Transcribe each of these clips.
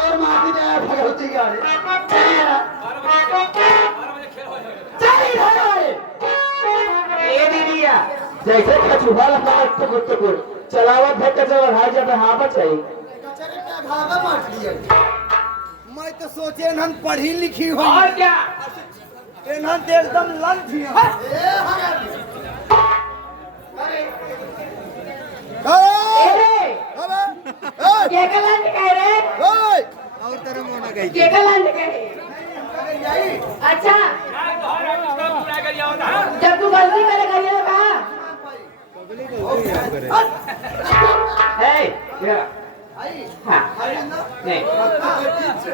और माटी जाए भगवती गाड़ी ये दीदिया जैसे कछुआ लगा टुकुर टुकुर चलावत है कचरा भाई जब हाँ बचाई मैं तो सोचे हम पढ़ी लिखी हो और क्या इन्हन तो एकदम लंच ही है। केकलंड कह रहे और तरह मोना गई केकलंड कह अच्छा जब तू गलती करेगा ये कहा हाँ नहीं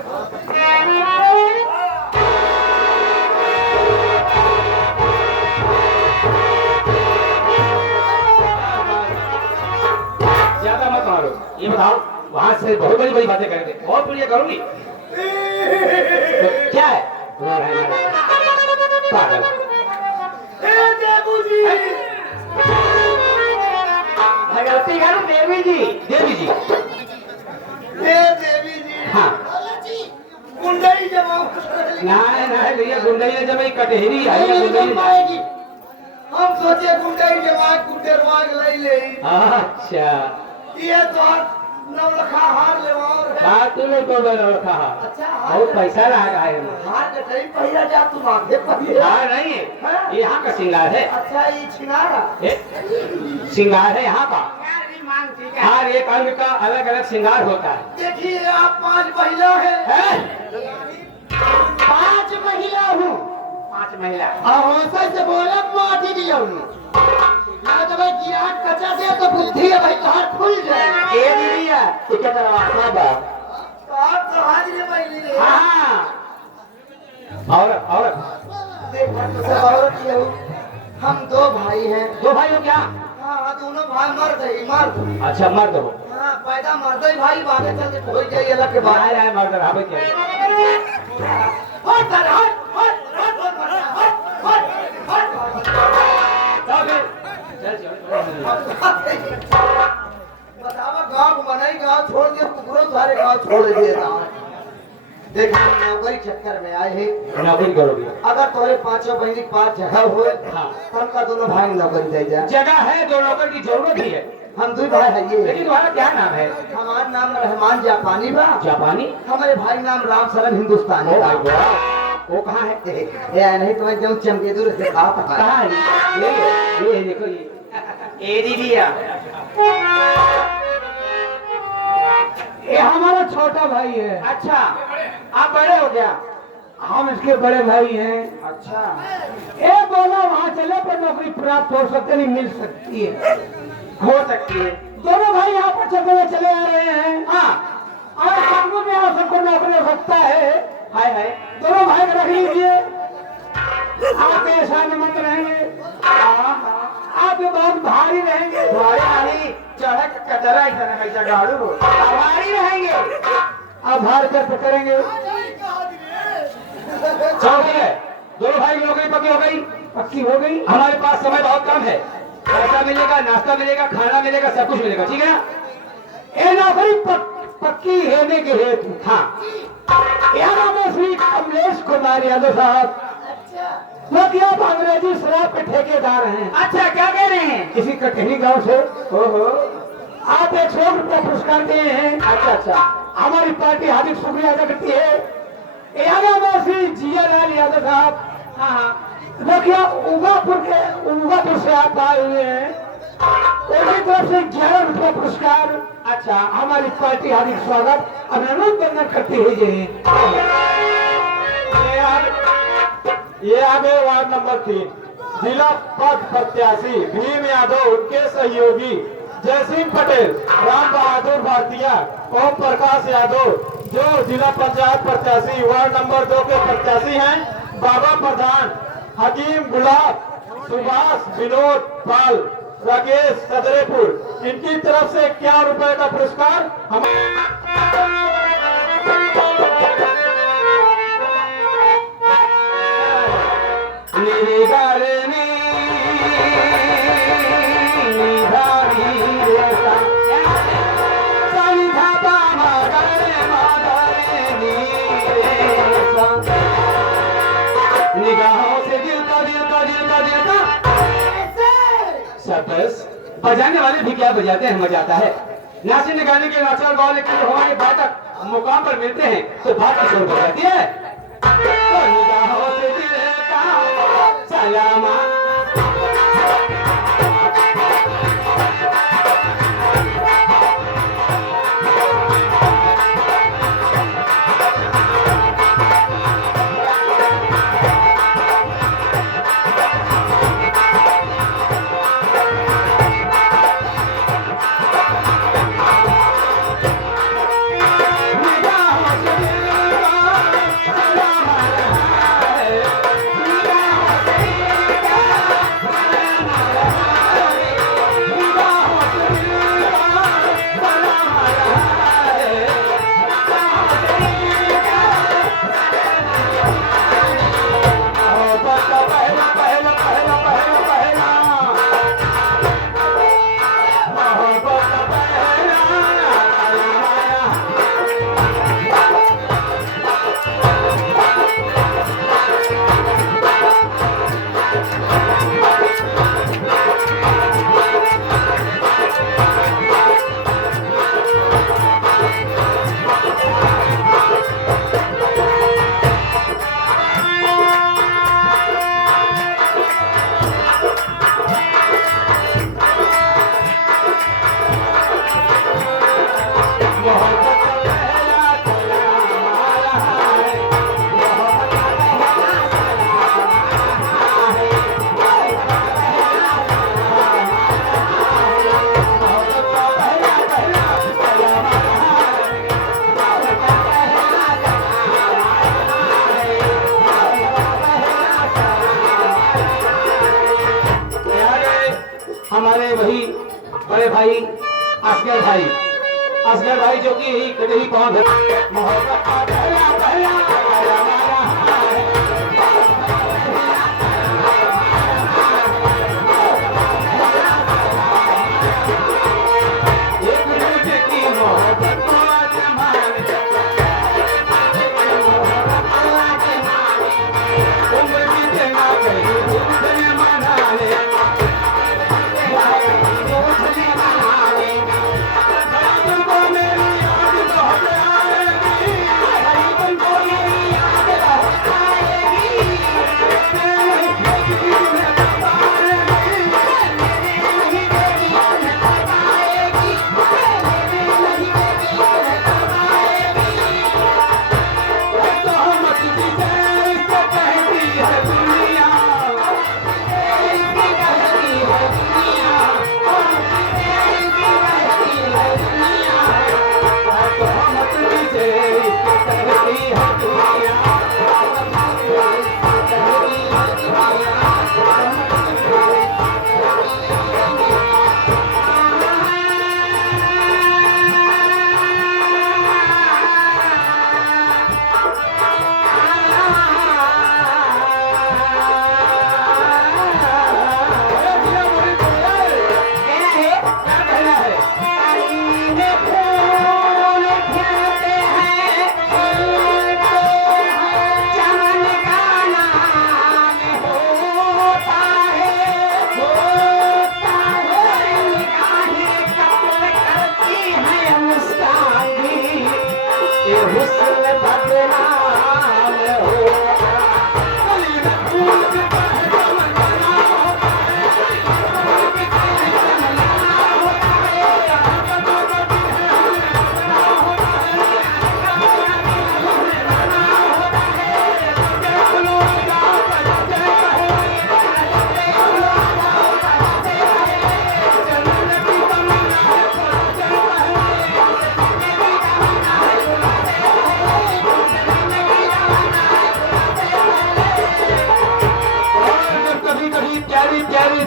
ज्यादा मत मारो ये बताओ वहां से बहुत बड़ी बड़ी बातें करेंगे बहुत बढ़िया करूंगी तो क्या है पागल भगवती घर देवी जी देवी जी देवी जी हाँ कुंडई जमा ना भैया गुंडई ने जब कटहरी आई है गुंडई पाएगी हम सोचे गुंडई जमा कुंडरवा ले ले अच्छा ये तो नवलखा हार लेवाओ हाँ तूने तो बना रखा अच्छा बहुत पैसा लगा है हार के नहीं पहिया जा तुम आगे पहिया हाँ नहीं है ये यहाँ का श्रृंगार है अच्छा ये छिनारा श्रृंगार है यहाँ का हर एक अंग का अलग अलग श्रृंगार होता है देखिए आप 5 महिला है 5 महिला हूँ 5 महिला हौसा से बोला माटी दिया हूँ ना जब गिराट कचा दे तो बुद्धि है भाई हाथ खुल जाए ये दीदिया ये क्या तेरा वास्ता बा आप तो हाजिर महिली रे हाँ औरत देखो तो सब औरत ही हूँ हम 2 भाई हैं दो भाई हो क्या हाँ दोनों भाई मर्द है मर्द अच्छा मर्द हो हाँ पैदा मर्द ही भाई बागे चल के हो गई अलग के बाद आए मर्द रहा क्या हट हट हट बतावा गांव मनाई गांव छोड़ दिया कुकरो सारे गांव छोड़ दिए देखा नौकरी चक्कर में आए हैं नौकरी करोगे अगर तुम्हारे 5 बहनी 5 जगह हुए हाँ तब का दोनों भाई नौकरी दे जाए जगह है दो नौकर की जरूरत ही है हम 2 भाई है ये लेकिन तुम्हारा क्या नाम है हमारा नाम रहमान जापानी बा जापानी हमारे भाई नाम राम शरण हिंदुस्तानी ओ बा। माय गॉड वो कहाँ है ये नहीं तुम्हें जो चमकेदुर से कहा था कहाँ है ये देखो ये दीदिया ये हमारा छोटा भाई है अच्छा आप बड़े हो गया हम इसके बड़े भाई हैं अच्छा ये बोला वहाँ चले पर नौकरी प्राप्त हो सकती नहीं मिल सकती है हो सकती है दोनों भाई यहाँ पर चलते हुए चले आ रहे हैं हाँ और कानून में आप सबको नौकरी हो सकता है हाय हाय दोनों भाई को रख लीजिए आप मेरे सामने मत रहेंगे आप ये बहुत भारी रहेंगे भारी चढ़क कचरा ऐसा गाड़ू भारी रहेंगे आप भार कर करेंगे चल है दोनों भाई की नौकरी पक्की हो गई पक्की हो गई हमारे पास समय बहुत कम है पैसा मिलेगा नाश्ता मिलेगा खाना मिलेगा सब कुछ मिलेगा ठीक है ना ये नौकरी पक्की होने के हेतु हाँ यहाँ में श्री कमलेश कुमार यादव साहब जो कि आप अंग्रेजी शराब के ठेकेदार हैं अच्छा क्या कह रहे हैं किसी कटहरी गांव से ओहो आप 100 रुपया पुरस्कार दिए हैं अच्छा अच्छा हमारी पार्टी हार्दिक शुक्रिया अदा करती है यहाँ में श्री जिया लाल यादव साहब हाँ हाँ जो कि आप उगापुर से आप आए हुए हैं उनकी तरफ से 11 रुपया पुरस्कार अच्छा हमारी पार्टी हार्दिक स्वागत अनुरोध बंधन करती हुई है ये आगे वार्ड नंबर 3 जिला पद प्रत्याशी भीम यादव उनके सहयोगी जयसिंह पटेल राम बहादुर भारतीय ओम प्रकाश यादव जो जिला पंचायत प्रत्याशी वार्ड नंबर 2 के प्रत्याशी हैं बाबा प्रधान हकीम गुलाब सुभाष विनोद पाल राकेश सदरेपुर इनकी तरफ से 51 रुपए का पुरस्कार हम संधा पामा गरे माधरे बस बजाने वाले भी क्या बजाते हैं, मजा आता है। नाचने गाने के नाचने वाले के हमारे बातक मुकाम पर मिलते हैं तो बात की शोर बजाती है। तो निगाहों से दिल का सलामा हमारे वही बड़े भाई असगर भाई जो कि यही कटही कौन है मोहब्बत का पहला पहला पहला पहला एक दूसरे की मोहब्बत को जमाने उम्र बीते ना कहीं दुनिया मनाने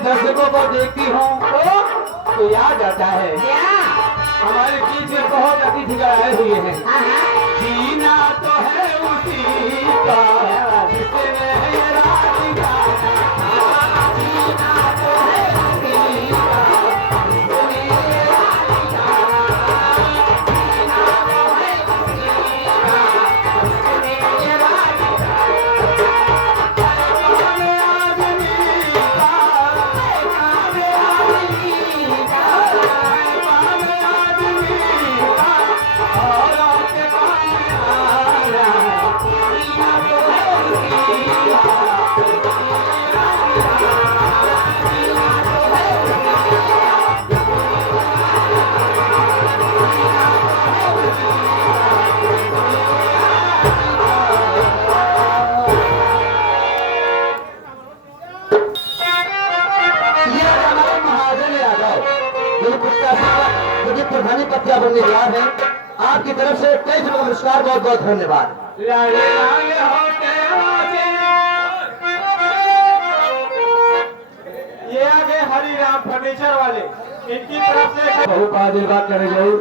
दर्शकों को देखती हूँ तो याद आता है हमारे बीच में बहुत अतिथि आए हुए हैं। जीना तो है उसी का जिसने राधिका, जीना तो है उसी का जिसने राधिका, जीना तो है उसी का जिसने राधिका। आदमी का पुरस्कार है। आपकी तरफ से 23 रुपये पुरस्कार, बहुत बहुत धन्यवाद। लाले लाले होते आजे। ये आगे हरिराम फर्नीचर वाले, इनकी तरफ से बहुत बात करे जरूर,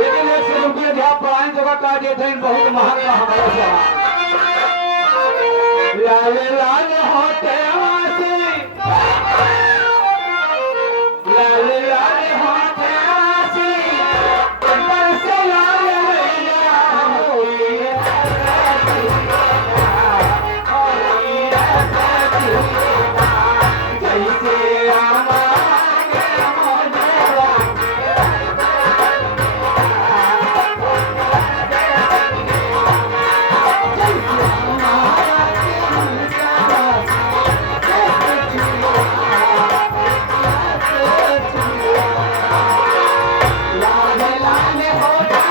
लेकिन 100 रुपये जो आप पढ़ाएं जगह का दिए थे बहुत महंगा हमारा सामान। लाले लाले होते आजे, लाले लाले होते आजे, बरसे लाले मैया होई जैसे आमागे मोजेवा। लाले लाले होता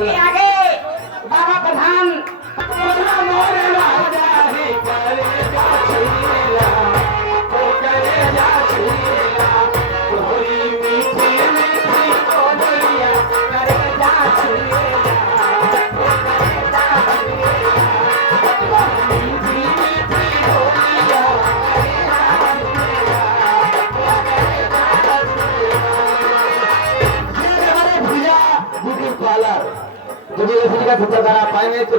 ये आगे बाबा प्रधान पार्लर, जो भी का पाएंगे तो